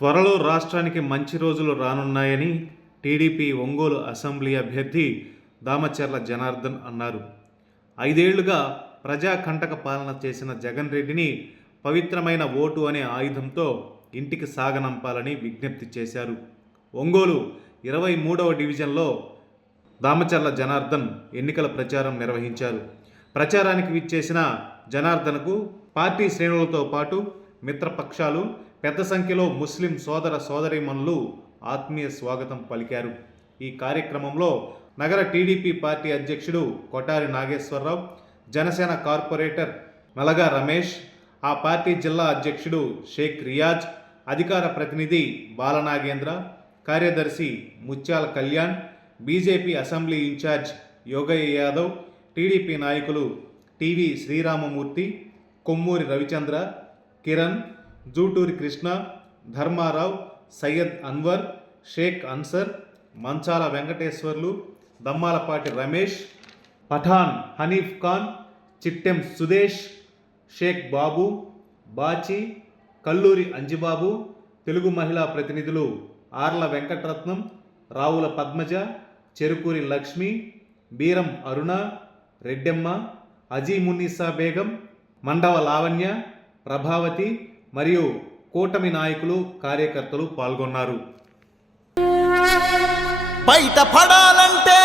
త్వరలో రాష్ట్రానికి మంచి రోజులు రానున్నాయని టీడీపీ ఒంగోలు అసెంబ్లీ అభ్యర్థి దామచర్ల జనార్దన్ అన్నారు. ఐదేళ్ళుగా ప్రజాకంటక పాలన చేసిన జగన్ రెడ్డిని పవిత్రమైన ఓటు అనే ఆయుధంతో ఇంటికి సాగనంపాలని విజ్ఞప్తి చేశారు. ఒంగోలు ఇరవై మూడవ డివిజన్లో దామచర్ల జనార్దన్ ఎన్నికల ప్రచారం నిర్వహించారు. ప్రచారానికి విచ్చేసిన జనార్దన్కు పార్టీ శ్రేణులతో పాటు మిత్రపక్షాలు పెద్ద సంఖ్యలో ముస్లిం సోదర సోదరీమణులు ఆత్మీయ స్వాగతం పలికారు. ఈ కార్యక్రమంలో నగర టీడీపీ పార్టీ అధ్యక్షుడు కొటారి నాగేశ్వరరావు జనసేన కార్పొరేటర్ నలగా రమేష్ ఆ పార్టీ జిల్లా అధ్యక్షుడు షేక్ రియాజ్ అధికార ప్రతినిధి బాలనాగేంద్ర కార్యదర్శి Mutyala Kalyan BJP assembly in charge Yogaiah Yadav TDP నాయకులు టీవీ శ్రీరామమూర్తి కొమ్మూరి రవిచంద్ర కిరణ్ జూటూరి కృష్ణ ధర్మారావు సయ్యద్ అన్వర్ షేక్ అన్సర్ మంచాల వెంకటేశ్వర్లు దమ్మాలపాటి రమేష్ పఠాన్ హనీఫ్ ఖాన్ చిట్టెం సుదేశ్ షేక్ బాబు బాచి కల్లూరి అంజిబాబు తెలుగు మహిళా ప్రతినిధులు ఆర్ల వెంకటరత్నం రావుల పద్మజ చెరుకూరి లక్ష్మి బీరం అరుణ రెడ్డెమ్మ అజీమున్నీసా బేగం మండవ లావణ్య ప్రభావతి మరియు కూటమి నాయకులు కార్యకర్తలు పాల్గొన్నారు. బయటపడాలంటే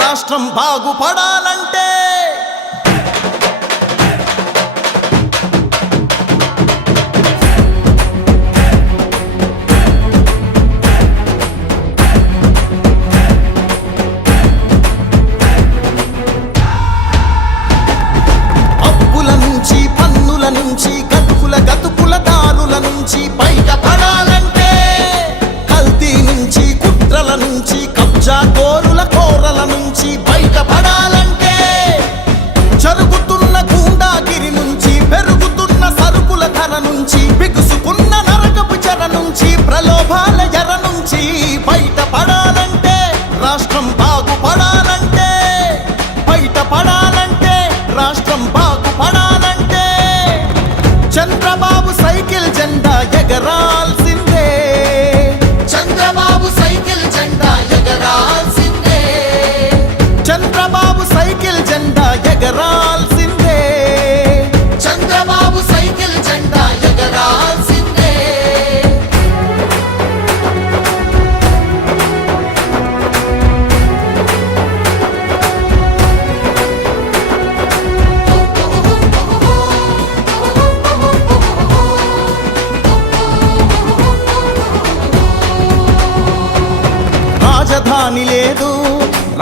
రాష్ట్రం బాగుపడాలంటే ప్రలోభాల ఎర నుంచి బయట పడాలంటే రాష్ట్రం బాగుపడాలంటే బయట పడాలంటే రాష్ట్రం బాగుపడాలంటే చంద్రబాబు సైకిల్ జెండా ఎగరాల్సిందే. చంద్రబాబు సైకిల్ జెండా ఎగరాల్సిందే. చంద్రబాబు